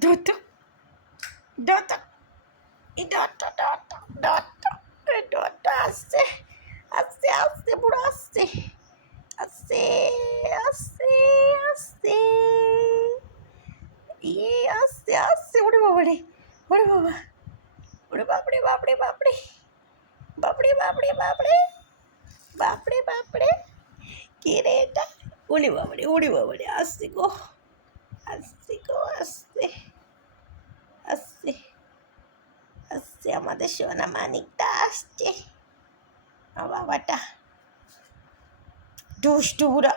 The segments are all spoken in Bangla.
ধরতো ধরতো এই ডটটা ডটটা ডটটা এই ডটটা আসছে আসছে আসছে পুরো আসছে আসছে আসছে আসছে ইয়ে আসছে আসছে ওরে বাবা রে ওরে বাবা ওরে বাপরে বাপরে বাপরে বাপরে বাপরে বাপরে বাপরে বাপরে কে রে এটা ওরে বাবারে আসছে গো আসছে গো আসছে আসছে আসছে আমাদের সোনা মানিকটা আসছে আমার বাবাটা দুষ্টু বুড়া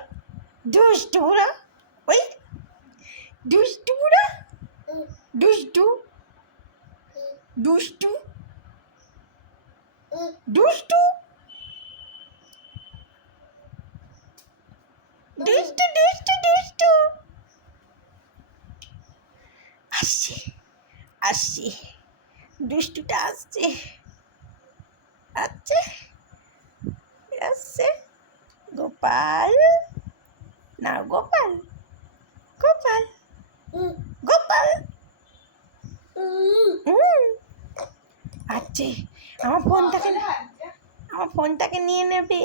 ওই দুষ্টু বুড়া দুষ্টু দুষ্টু দুষ্টু দুষ্টু দুষ্টু দুষ্টু আসছে আসছে দুষ্টুটা আসছে আসছে আসছে গোপাল না গোপাল গোপাল গোপাল আচ্ছা আমার ফোনটাকে নিয়ে নেবে